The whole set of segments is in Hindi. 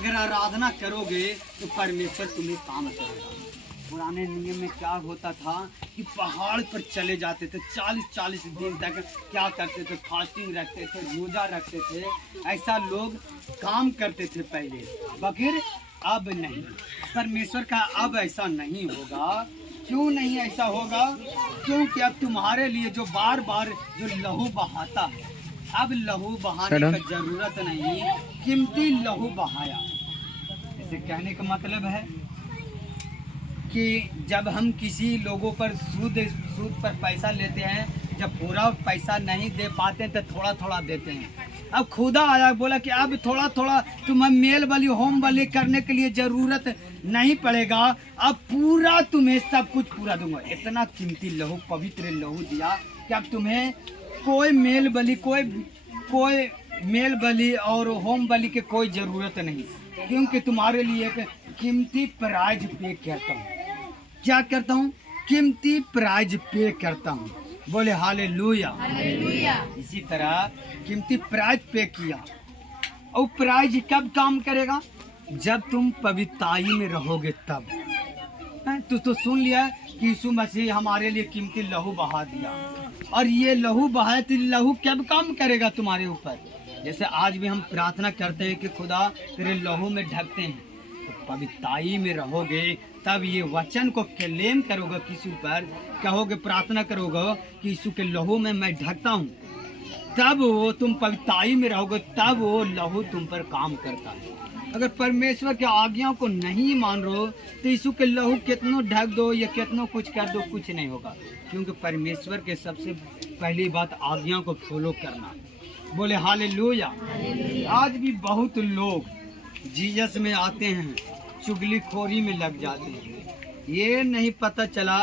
अगर आराधना करोगे तो परमेश्वर तुम्हें काम करेगा। पुराने नियम में क्या होता था कि पहाड़ पर चले जाते थे, 40-40 दिन तक क्या करते थे, फास्टिंग रखते थे, रोजा रखते थे। ऐसा लोग काम करते थे पहले, मगर अब नहीं। परमेश्वर का अब ऐसा नहीं होगा। क्यों नहीं ऐसा होगा? क्योंकि अब तुम्हारे लिए जो बार बार जो लहू बहाता है, अब लहू बहाने की जरूरत नहीं, कीमती लहू बहाया। इसे कहने का मतलब है कि जब हम किसी लोगों पर सूद पर पैसा लेते हैं, जब पूरा पैसा नहीं दे पाते तो थोड़ा थोड़ा देते हैं। अब खुदा आया बोला कि अब थोड़ा थोड़ा तुम्हें मेल बलि होम बलि करने के लिए जरूरत नहीं पड़ेगा, अब पूरा तुम्हें सब कुछ पूरा दूंगा। इतना कीमती लहू, पवित्र लहू दिया कि अब तुम्हें कोई मेल बलि कोई मेल बलि और होम बलि की कोई ज़रूरत नहीं, क्योंकि तुम्हारे लिए एक कीमती प्राइज पे करता हूँ। क्या करता हूँ? कीमती प्राइज पे करता हूँ। बोले हालेलुया। इसी तरह कीमती प्राइज पे किया। और प्राइज कब काम करेगा? जब तुम पवित्रताई में रहोगे तब। तो सुन लिया कि यीशु मसीह हमारे लिए कीमती लहू बहा दिया, और ये लहू बहाया तो लहू कब काम करेगा तुम्हारे ऊपर? जैसे आज भी हम प्रार्थना करते हैं कि खुदा तेरे लहू में ढकते हैं, तो पवित्रताई में रहोगे तब ये वचन को क्लेम करोगे, किसी पर कहोगे, प्रार्थना करोगे कि यीशु के लहू में मैं ढकता हूँ, तब वो तुम पवित्रताई में रहोगे, तब वो लहू तुम पर काम करता है। अगर परमेश्वर के आज्ञाओं को नहीं मान रहे हो तो यीशु के लहू कितनों ढक दो या कितनों कुछ कर दो, कुछ नहीं होगा। क्योंकि परमेश्वर के सबसे पहली बात आज्ञाओं को फॉलो करना। बोले हालेलुया। आज भी बहुत लोग जीसस में आते हैं, चुगलीखोरी में लग जाते हैं। ये नहीं पता चला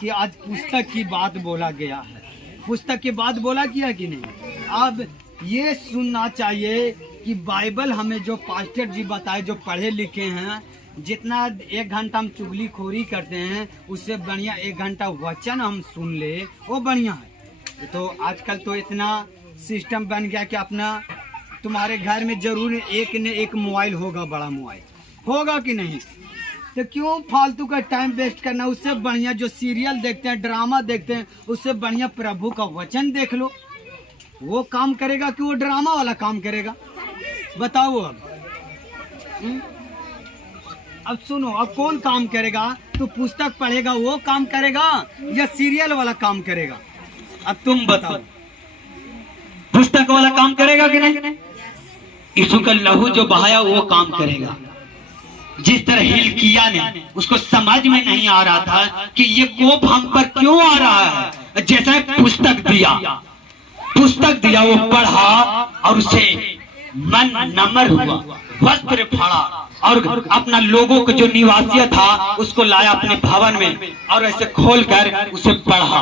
कि आज पुस्तक की बात बोला गया है, पुस्तक की बात बोला किया कि नहीं। अब ये सुनना चाहिए कि बाइबल हमें जो पास्टर जी बताए, जो पढ़े लिखे हैं, जितना 1 घंटा हम चुगलीखोरी करते हैं उससे बढ़िया 1 घंटा वचन हम सुन ले, वो बढ़िया है। तो आजकल तो इतना सिस्टम बन गया कि अपना तुम्हारे घर में जरूर एक न एक मोबाइल होगा, बड़ा मोबाइल होगा कि नहीं। तो क्यों फालतू का टाइम वेस्ट करना? उससे बढ़िया जो सीरियल देखते हैं, ड्रामा देखते हैं, उससे बढ़िया प्रभु का वचन देख लो। वो काम करेगा कि वो ड्रामा वाला काम करेगा? बताओ। अब सुनो, अब कौन काम करेगा? तो पुस्तक पढ़ेगा वो काम करेगा या सीरियल वाला काम करेगा? अब तुम बताओ, पुस्तक वाला काम करेगा कि नहीं? यीशु का लहू जो बहाया वो काम करेगा। जिस तरह हिलकिया ने, उसको समझ में नहीं आ रहा था कि ये कोप हम पर क्यों आ रहा है, जैसा पुस्तक दिया वो पढ़ा और उसे मन नम्र हुआ, वस्त्र फाड़ा और अपना लोगों को जो निवासी था उसको लाया अपने भवन में और ऐसे खोलकर उसे पढ़ा,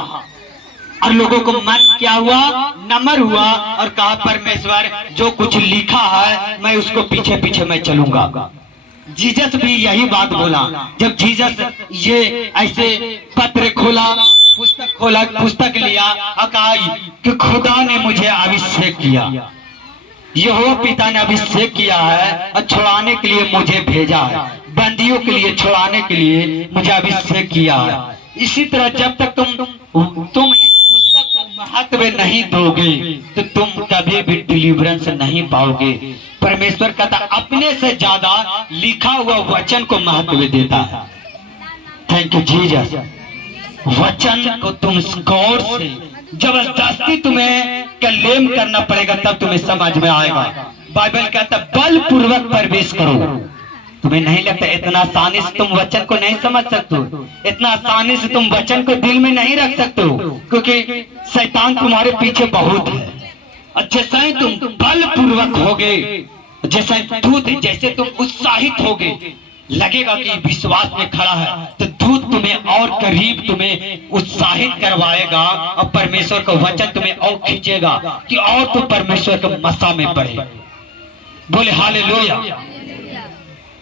और लोगों को मन क्या हुआ? नम्र हुआ, और कहा परमेश्वर जो कुछ लिखा है मैं उसको पीछे पीछे मैं चलूंगा। जीसस भी यही बात बोला। जब जीसस ये ऐसे पत्र खोला, पुस्तक लिया और कहा कि खुदा ने मुझे अभिषेक किया, यहोवा पिता ने अभिषेक किया है और छुड़ाने के लिए मुझे भेजा है, बंदियों के लिए छुड़ाने के लिए मुझे अभिषेक किया है। इसी तरह जब तक तुम इस पुस्तक को महत्व नहीं दोगे तो तुम कभी भी डिलीवरेंस नहीं पाओगे। परमेश्वर कहता अपने से ज्यादा लिखा हुआ वचन को महत्व देता है। Thank you Jesus. वचन को तुम गौर से, जबरदस्ती तुम्हें क्लेम करना पड़ेगा, तब तुम्हें समझ में आएगा। बाइबल कहता बलपूर्वक प्रवेश करो। तुम्हें नहीं लगता इतना आसानी से तुम वचन को नहीं समझ सकते हो? इतना आसानी से तुम वचन को दिल में नहीं रख सकते हो, क्योंकि शैतान तुम्हारे पीछे बहुत है। और जैसा ही तुम बलपूर्वक होगे, जैसे तुम उत्साहित होगे, लगेगा कि विश्वास में खड़ा है, तो दूत तुम्हें और करीब तुम्हें उत्साहित करवाएगा और परमेश्वर का वचन तुम्हें और खींचेगा कि और तो परमेश्वर के मसा में पड़े। बोले हालेलुया।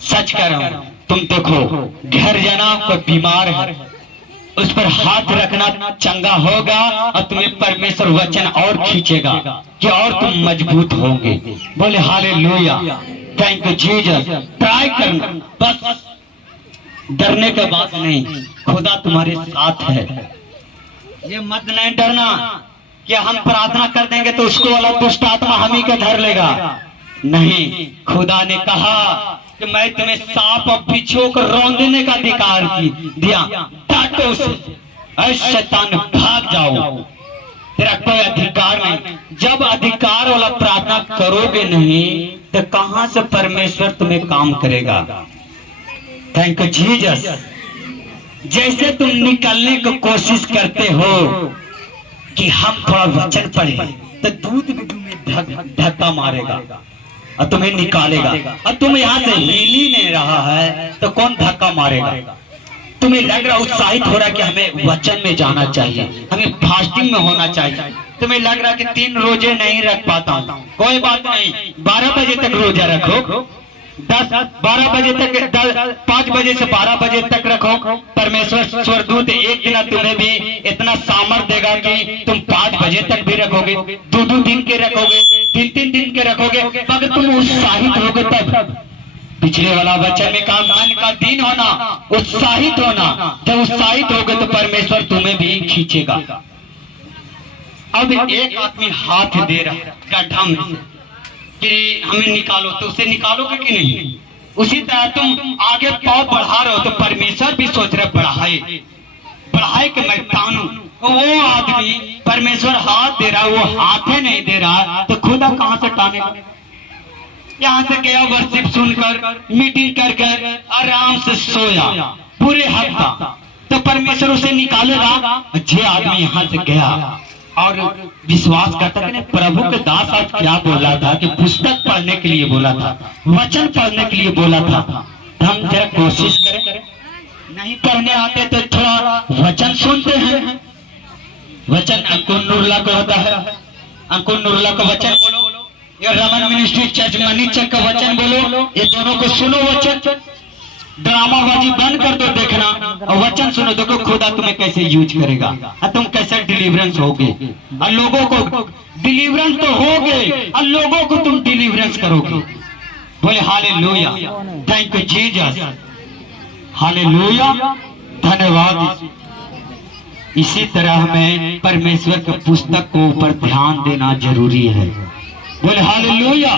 सच कह रहा हूं, तुम देखो घर जाना कोई बीमार है, उस पर हाथ रखना चंगा होगा और तुम्हें परमेश्वर वचन और खींचेगा कि और तुम मजबूत होंगे। बोले hallelujah. Thank you Jesus. Try करना, बस डरने के बाद नहीं, खुदा तुम्हारे साथ है। ये मत नहीं डरना कि हम प्रार्थना कर देंगे तो उसको वाला दुष्ट आत्मा हम ही के धर लेगा। नहीं, खुदा ने कहा कि मैं तुम्हें सांप और बिच्छू को रौंदने का अधिकार दिया, डांटो उसे, ऐ शैतान भाग जाओ, तेरा कोई अधिकार नहीं। जब अधिकार वाला प्रार्थना करोगे नहीं तो कहां से परमेश्वर तुम्हें काम करेगा। Thank you Jesus. जैसे तुम निकलने की कोशिश करते हो कि हम थोड़ा वचन पढ़े तो दूध भी तुम्हें धक्का मारेगा और तुम्हें निकालेगा, और तुम यहाँ से हिल ही नहीं रहा है तो कौन धक्का मारेगा। तुम्हें लग रहा, उत्साहित हो रहा कि हमें वचन में जाना चाहिए, हमें फास्टिंग में होना चाहिए। तुम्हें लग रहा कि 3 रोजे नहीं रख पाता हूँ, कोई बात नहीं, 12 बजे तक रोजा रखो, 12 बजे तक, 5 बजे से 12 बजे तक रखो। परमेश्वर स्वर्गदूत एक दिन तुम्हें भी इतना सामर्थ देगा कि तुम 5 बजे तक भी रखोगे, 2 दिन के रखोगे, 3 दिन के रखोगे। अगर तुम उत्साहित होगे तब, पिछले वाला वचन में कहा मन का दिन होना, उत्साहित होना। जब उत्साहित होगे तो परमेश्वर तुम्हें भी खींचेगा। अब एक आदमी हाथ दे रहा है ढंग से कि हमें निकालो, तो उसे निकालोगे कि नहीं। उसी तरह तुम आगे पाँव बढ़ा रहे हो तो परमेश्वर भी सोच रहे बढ़ाए कि मैं तानू। वो आदमी परमेश्वर हाथ दे रहा है, वो हाथ नहीं दे रहा, तो खुदा कहां से टानेगा। यहाँ से गया वर्शिप सुनकर, मीटिंग कर आराम से सोया पूरे हफ्ता, तो परमेश्वर उसे निकालेगा। जे आदमी यहाँ से गया और विश्वास करता है, प्रभु के दास आज क्या बोला था कि पुस्तक पढ़ने के लिए बोला था, वचन पढ़ने के लिए बोला था। हम जरा कोशिश करें, नहीं पढ़ने आते तो थोड़ा वचन सुनते हैं। वचन अंकुर नूरला को होता है, अंकुर नूरला का वचन बोलो, या रमन मिनिस्ट्री चर्च मनीचक का वचन बोलो, ये दोनों को सुनो। वचन ड्रामाबाजी बंद कर दो देखना और वचन सुनो। देखो खुदा तुम्हें कैसे यूज करेगा और तुम कैसे डिलीवरेंस होगे, और लोगों को डिलीवरेंस तो होगे और लोगों को तुम डिलीवरेंस करोगे। बोले hallelujah, thank you Jesus, hallelujah, धन्यवाद। इसी तरह हमें परमेश्वर के पुस्तक को ऊपर ध्यान देना जरूरी है। बोले हालेलुया,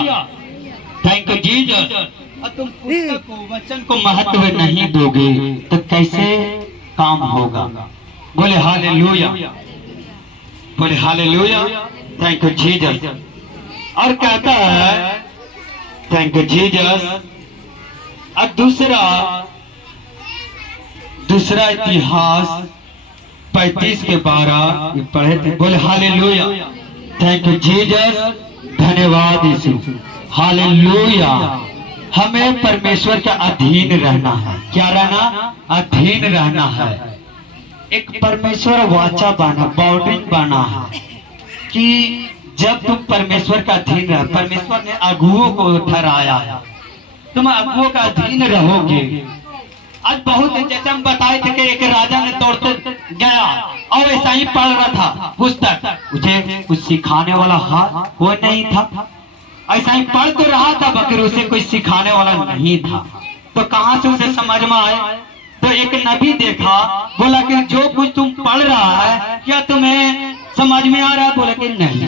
थैंक यू जीसस। और तुम पुस्तक को, वचन को महत्व नहीं दोगे तो कैसे काम होगा। बोले हालेलुया, बोले हालेलुया, थैंक यू जीसस। और कहता है थैंक यू जीसस। और दूसरा इतिहास 35 के 12 पढ़े थे। बोले हालेलुया, थैंक यू जीसस, धन्यवाद यीशु, हालेलुया। हमें परमेश्वर के अधीन रहना है। क्या रहना? अधीन रहना है। एक परमेश्वर वाचा बना, बाउंड्री बना है कि जब तुम परमेश्वर का अधीन रह, परमेश्वर ने अगुओं को ठहराया है, तुम अगुओं का अधीन रहोगे। आज बहुत जैसे हम बताए थे कि एक राजा ने दौड़ते गया और ऐसा ही पढ़ रहा था पुस्तक, मुझे कुछ सिखाने वाला हाथ कोई नहीं था, ऐसा ही पढ़ तो रहा था मगर उसे कोई सिखाने वाला नहीं था। तो कहां से उसे समझ में आए? तो एक नबी देखा, बोला कि जो कुछ तुम पढ़ रहा है क्या तुम्हें समझ में आ रहा है? बोला कि नहीं।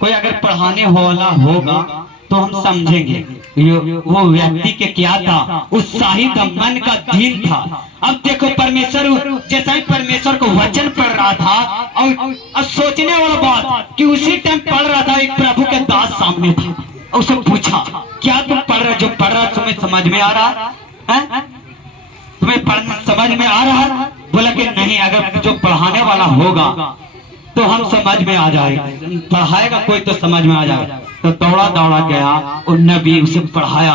कोई अगर पढ़ाने वाला होगा तो हम समझेंगे वो व्यक्ति के क्या था, उत्साहित मन का दीन था। अब देखो परमेश्वर, जैसा ही परमेश्वर को वचन पढ़ रहा था और सोचने वाला बात कि उसी टाइम पढ़ रहा था, एक प्रभु के दास सामने था, उसे पूछा क्या तुम पढ़ रहे, जो पढ़ रहा तुम्हें समझ में आ रहा है? तुम्हें पढ़ना समझ में आ रहा है? बोला कि नहीं, अगर जो पढ़ाने वाला होगा तो हम समझ में आ जाएगा, पढ़ाएगा कोई तो समझ में आ जाएगा। तो दौड़ा गया और नबी उसे पढ़ाया।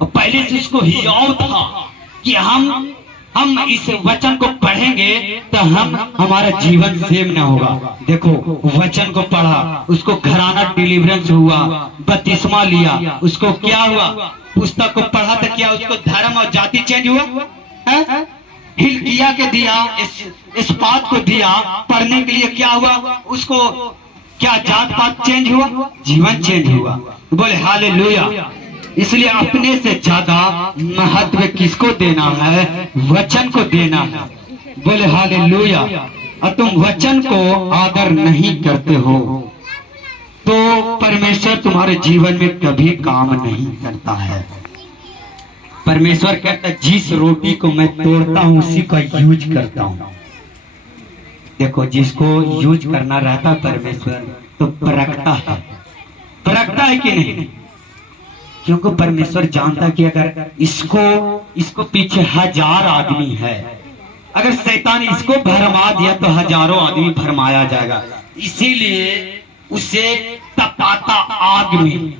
और पहले से उसको हियाव था कि हम इस वचन को पढ़ेंगे तो हमारा जीवन सेव न होगा। देखो वचन को पढ़ा, उसको घराना डिलीवरेंस हुआ, बपतिस्मा लिया, उसको क्या हुआ? पुस्तक को पढ़ा तो क्या उसको धर्म और जाति चेंज हुआ? हिलकिया के दिया, इस बात को दिया पढ़ने के लिए, क्या हुआ? उसको क्या जात पात चेंज हुआ? जीवन चेंज हुआ। बोले हालेलुया, इसलिए अपने से ज्यादा महत्व किसको देना है? वचन को देना है। बोले हालेलुया। और तुम वचन को आदर नहीं करते हो तो परमेश्वर तुम्हारे जीवन में कभी काम नहीं करता है। परमेश्वर कहता है जिस रोटी को मैं तोड़ता हूं उसी का यूज करता हूं। देखो, जिसको यूज करना रहता परमेश्वर तो परखता है कि नहीं? क्योंकि परमेश्वर जानता कि अगर इसको पीछे 1000 आदमी है, अगर शैतान इसको भरमा दिया तो हजारों आदमी भरमाया जाएगा। इसीलिए उसे तपाता आग में,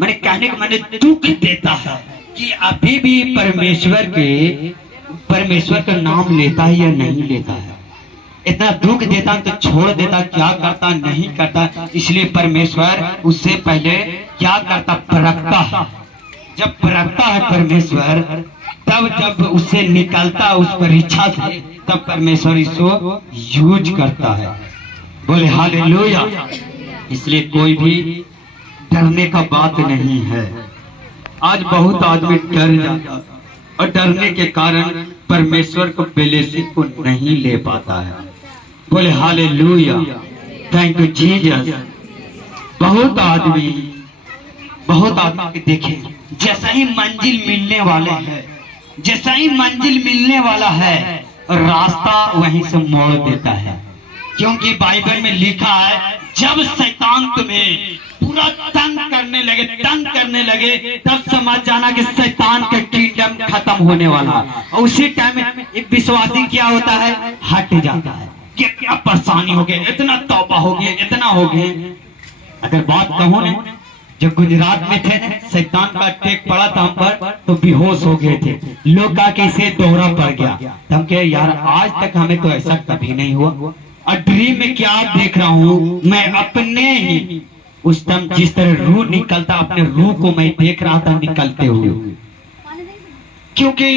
मैंने कहने का मैंने दुख देता है कि अभी भी परमेश्वर का नाम लेता है या नहीं लेता है। इतना दुख देता तो छोड़ देता, क्या करता नहीं करता। इसलिए परमेश्वर उससे पहले क्या करता? परखता है। जब परखता है परमेश्वर, तब जब उससे निकलता उस परीक्षा से, तब परमेश्वर इसको यूज करता है। बोले हालेलुया। इसलिए कोई भी डरने का बात नहीं है। आज बहुत आदमी डर जाता और डरने के कारण परमेश्वर को ब्लेसिंग को नहीं ले पाता है। बोले हालेलुया, थैंक यू जीसस। बहुत आदमी के देखे, जैसा ही मंजिल मिलने वाला है रास्ता वहीं से मोड़ देता है। क्योंकि बाइबल में लिखा है जब शैतान तुम्हें पूरा तंग करने लगे तब समझ जाना कि शैतान का किंगडम खत्म होने वाला है। और उसी टाइम में एक विश्वासी क्या होता है? हट जाता है। क्या परेशानी हो गई, इतना तौबा हो गया, इतना हो गया। अगर बात कहूं ना, जब गुजरात में थे, शैतान का अटैक पड़ा था हम पर, तो बेहोश हो गए थे। लोग कहा कि इसे दोहरा पड़ गया। हम कहे यार आज तक हमें तो ऐसा कभी नहीं हुआ। और ड्रीम में क्या देख रहा हूँ मैं? अपने ही उस टाइम जिस तरह रूह निकलता, अपने रूह को मैं देख रहा था निकलते हुए। क्योंकि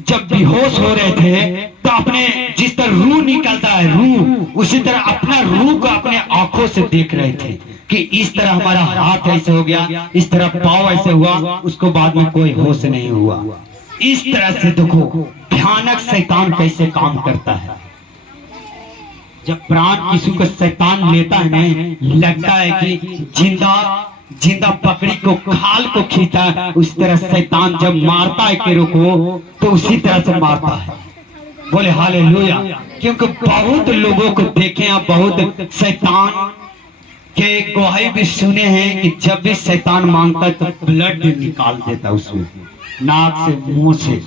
जब बेहोश हो रहे थे तो अपने जिस तरह रूह निकलता है रूह, उसी तरह अपना रूह को अपने आंखों से देख रहे थे कि इस तरह हमारा हाथ ऐसे हो गया, इस तरह पाँव ऐसे हुआ। उसको बाद में कोई होश नहीं हुआ। इस तरह से देखो भयानक शैतान कैसे काम करता है। जब प्राण किसी को शैतान लेता है ना, लगता है कि जिंदा बकरी को खाल को खींचता है, उस तरह शैतान जब मारता है केरों को तो उसी तरह से मारता है। बोले हालेलुया। क्योंकि बहुत लोगों को देखे आप, बहुत शैतान के गवाही भी सुने हैं कि जब भी शैतान मांगता है तो ब्लड निकाल देता उसमें, नाक से, मुंह से।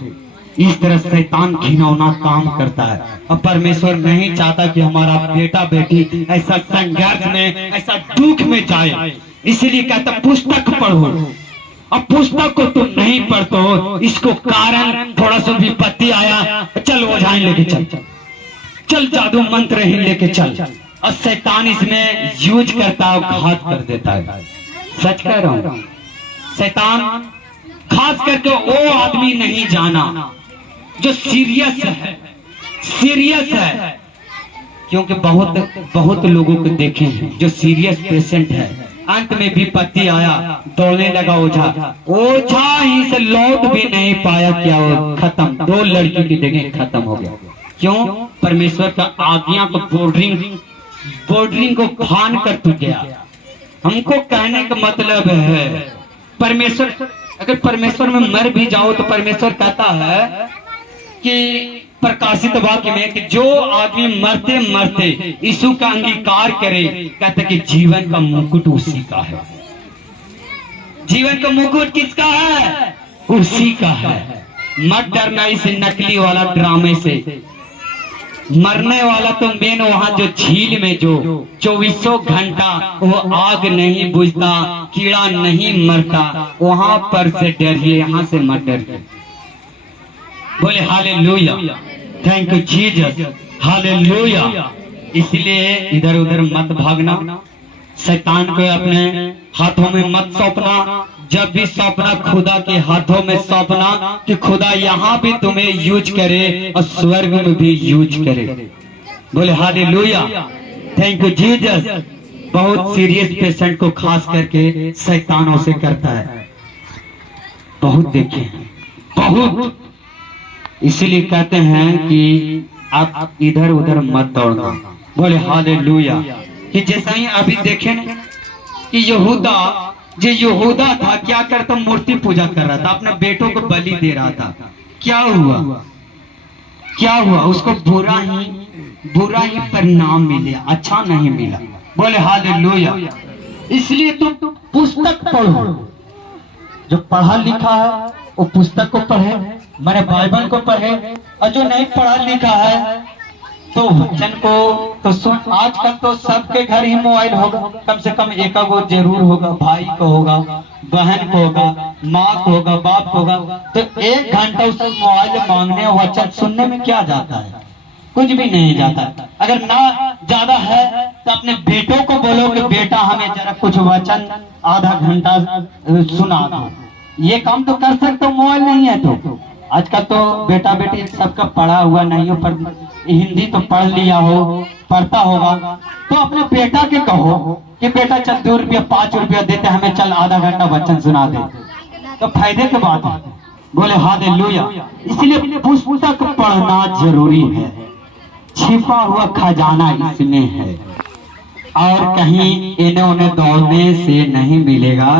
इस तरह शैतान घिनौना काम करता है। और परमेश्वर नहीं चाहता कि हमारा बेटा बेटी ऐसा संघर्ष में, ऐसा दुख में जाए। इसलिए कहता पुस्तक पढ़ो। और पुस्तक को तुम नहीं पढ़ते हो, इसको कारण थोड़ा सा विपत्ति आया, चल ओझाई लेके चल जादू मंत्र ही लेके चल। और शैतान इसमें यूज करता है, घात कर देता है। सच कह रहा हूं, शैतान खास करके वो आदमी नहीं जाना जो सीरियस है। क्योंकि बहुत लोगों को देखे हैं जो सीरियस पेशेंट है, अंत में विपत्ति आया, दौड़ने लगा ओझा ही से लौट भी नहीं पाया, क्या वो खत्म। 2 लड़की की देखे खत्म हो गया। क्यों? परमेश्वर का आज्ञा को बॉर्डरिंग को भान कर तू गया। हमको कहने का मतलब है परमेश्वर, अगर परमेश्वर में मर भी जाओ तो परमेश्वर कहता है कि प्रकाशित वाक्य में कि जो आदमी मरते मरते यीशु का अंगीकार करे, कहते कि जीवन का मुकुट उसी का है। जीवन का मुकुट किसका है? उसी का है। मत डरना इस नकली वाला ड्रामे से। मरने वाला तो मेन वहां जो झील में जो 24 घंटा वो आग नहीं बुझता, कीड़ा नहीं मरता, वहां पर से डरिए, यहाँ से मत डरिए। बोले hallelujah, thank you Jesus, hallelujah. इसलिए इधर उधर मत भागना, शैतान को अपने हाथों में मत सौंपना। जब भी सौंपना खुदा के हाथों में सौंपना कि खुदा यहाँ भी तुम्हें यूज करे और स्वर्ग में भी यूज करे। बोले हालेलुया, थैंक यू जीसस। बहुत सीरियस पेशेंट को खास करके शैतानों से करता है। बहुत देखे हैं, बहुत। इसीलिए कहते हैं कि आप इधर उधर मत दौड़ना। बोले हालेलुया। कि जैसा ही अभी देखे ना कि यहूदा था, क्या करता, मूर्ति पूजा कर रहा था, अपने बेटों को बलि दे रहा था। क्या हुआ, क्या हुआ? उसको बुरा ही परिणाम मिले, अच्छा नहीं मिला। बोले हालेलुया। इसलिए तुम पुस्तक पढ़ो, जो पढ़ा लिखा है वो पुस्तक को पढ़े, मैंने बाइबल को पढ़े, और जो नहीं पढ़ा लिखा है तो वचन को तो सुन। आजकल तो सबके घर ही मोबाइल होगा, कम से कम एक गो जरूर होगा, भाई को होगा, बहन को होगा, माँ को होगा, बाप को होगा। तो 1 घंटा उस मोबाइल मांगने वचन सुनने में क्या जाता है? कुछ भी नहीं जाता। अगर ना ज्यादा है तो अपने बेटों को बोलो कि बेटा हमें जरा कुछ वचन आधा घंटा सुना दो। ये काम तो कर सकते हो, मोबाइल नहीं है तो। आजकल तो बेटा बेटी सबका पढ़ा हुआ नहीं हो, पर हिंदी तो पढ़ लिया हो, पढ़ता होगा, तो अपने बेटा के कहो कि बेटा चल 2 रुपया 5 रुपया देते हमें, चल आधा घंटा वचन सुना दे, तो फायदे की बात है। बोले हालेलुया। इसलिए पुस्तक पढ़ना जरूरी है, छिपा हुआ खजाना इसमें है, और कहीं इन्हें उन्हें दौड़ने से नहीं मिलेगा।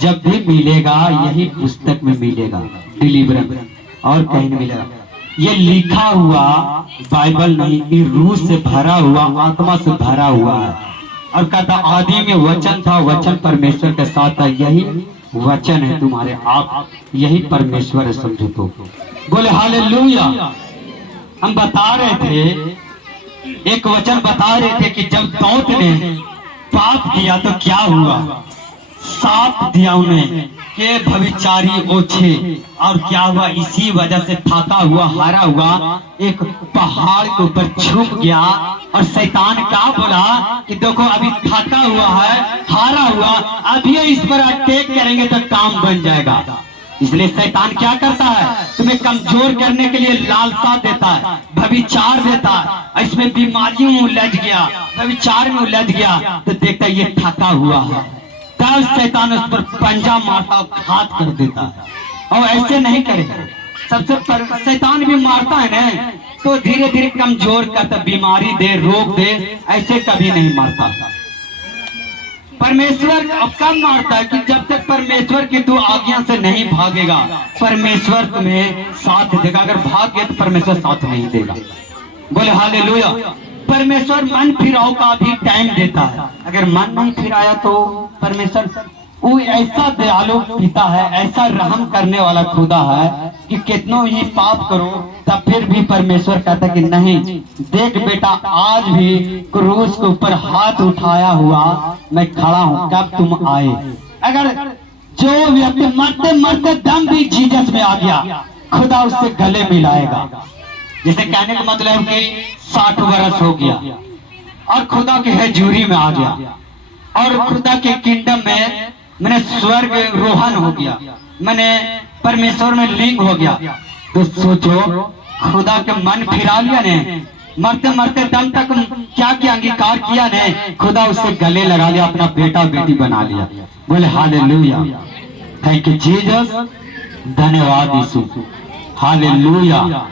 जब भी मिलेगा यही पुस्तक में मिलेगा, डिलीवरेंस, और कहीं नहीं मिलेगा। ये लिखा हुआ बाइबल नहीं, ये रूह से भरा हुआ, आत्मा से भरा हुआ है। और कहता आदि में वचन था, वचन परमेश्वर के साथ था, यही वचन है तुम्हारे आप, यही परमेश्वर है, समझो तो। बोले हालेलुया। हम बता रहे थे, एक वचन बता रहे थे कि जब दाऊद ने पाप किया तो क्या हुआ, साथ दिया उन्हें के भविचारी ओछे, और क्या हुआ, इसी वजह से थका हुआ, हारा हुआ एक पहाड़ के ऊपर छुप गया। और शैतान क्या बोला कि देखो अभी थका हुआ है, हारा हुआ, अभी इस पर अटैक करेंगे तो काम बन जाएगा। इसलिए शैतान क्या करता है, तुम्हें कमजोर करने के लिए लालसा देता है, भविचार देता है। इसमें बीमारियों में उलझ गया, भविचार में उलझ गया, तो देखता है ये थका हुआ है, तब शैतान उस पर पंजा मारता, घात कर देता है। और ऐसे नहीं करेगा, सबसे शैतान भी मारता है ना, तो धीरे धीरे कमजोर करता, बीमारी दे, रोग दे, ऐसे कभी नहीं मारता। परमेश्वर अब कब मारता है कि जब तक परमेश्वर की तू आज्ञा से नहीं भागेगा, परमेश्वर तुम्हें साथ देगा। अगर भाग गया तो परमेश्वर साथ नहीं देगा। बोले हालेलुया। परमेश्वर मन फिराओ का भी टाइम देता है, अगर मन नहीं फिराया तो परमेश्वर, वो ऐसा दयालु पिता है, ऐसा रहम करने वाला खुदा है कि कितनों ही पाप करो तब फिर भी परमेश्वर कहता कि नहीं, देख बेटा आज भी क्रूस के ऊपर हाथ उठाया हुआ मैं खड़ा हूं, कब तुम आए। अगर जो व्यक्ति मरते मरते दम भी जीसस में आ गया, खुदा उससे गले मिलाएगा। जिसे कहने का मतलब कि 60 वर्ष हो गया और खुदा के हजूरी में आ गया, और खुदा के किंगडम में मैंने स्वर्ग रोहन हो गया, मैंने परमेश्वर में लिंग हो गया। तो सोचो खुदा के मन फिरा लिया ने, मरते मरते दम तक क्या क्या अंगीकार किया ने, खुदा उससे गले लगा लिया, अपना बेटा बेटी बना लिया। बोले हालेलुया, थैंक यू जीसस, धन्यवाद यीशु, हालेलुया।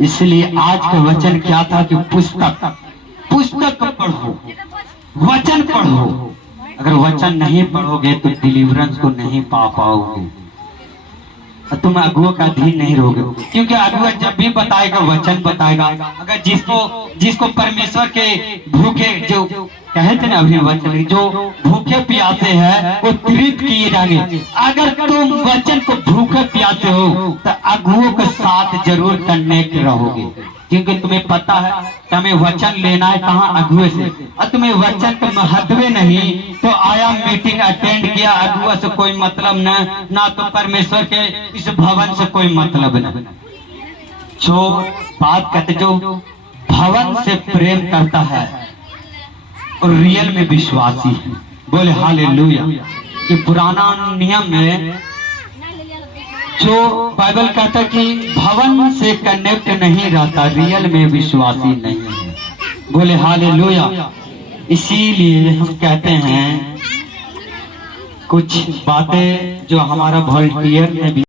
इसलिए आज का वचन क्या था कि पुस्तक पढ़ो, वचन पढ़ो। अगर वचन नहीं पढ़ोगे तो डिलीवरेंस को नहीं पा पाओगे, तुम अगुआ का अधीन नहीं रहोगे, क्योंकि अगुआ जब भी बताएगा वचन बताएगा। अगर जिसको परमेश्वर के भूखे, जो कहते ना अभी वचन, जो भूखे प्यासे है वो तृप्त किए जाएंगे। अगर तुम वचन को भूखे प्यासे हो तो अगुओं के साथ जरूर कनेक्ट रहोगे, क्योंकि तुम्हें पता है कि हमें वचन लेना है कहाँ, अगुए से। और तुम्हें वचन का महत्व नहीं तो आया, मीटिंग अटेंड किया, अगुआ से कोई मतलब ना तो परमेश्वर के इस भवन से कोई मतलब न। जो बात कहते, जो भवन से प्रेम करता है और रियल में विश्वासी है। बोले हालेलुया। कि पुराना नियम में जो बाइबल कहता कि भवन से कनेक्ट नहीं रहता, रियल में विश्वासी नहीं है। बोले हालेलुया। इसीलिए हम कहते हैं कुछ बातें जो हमारा वॉलंटियर ने भी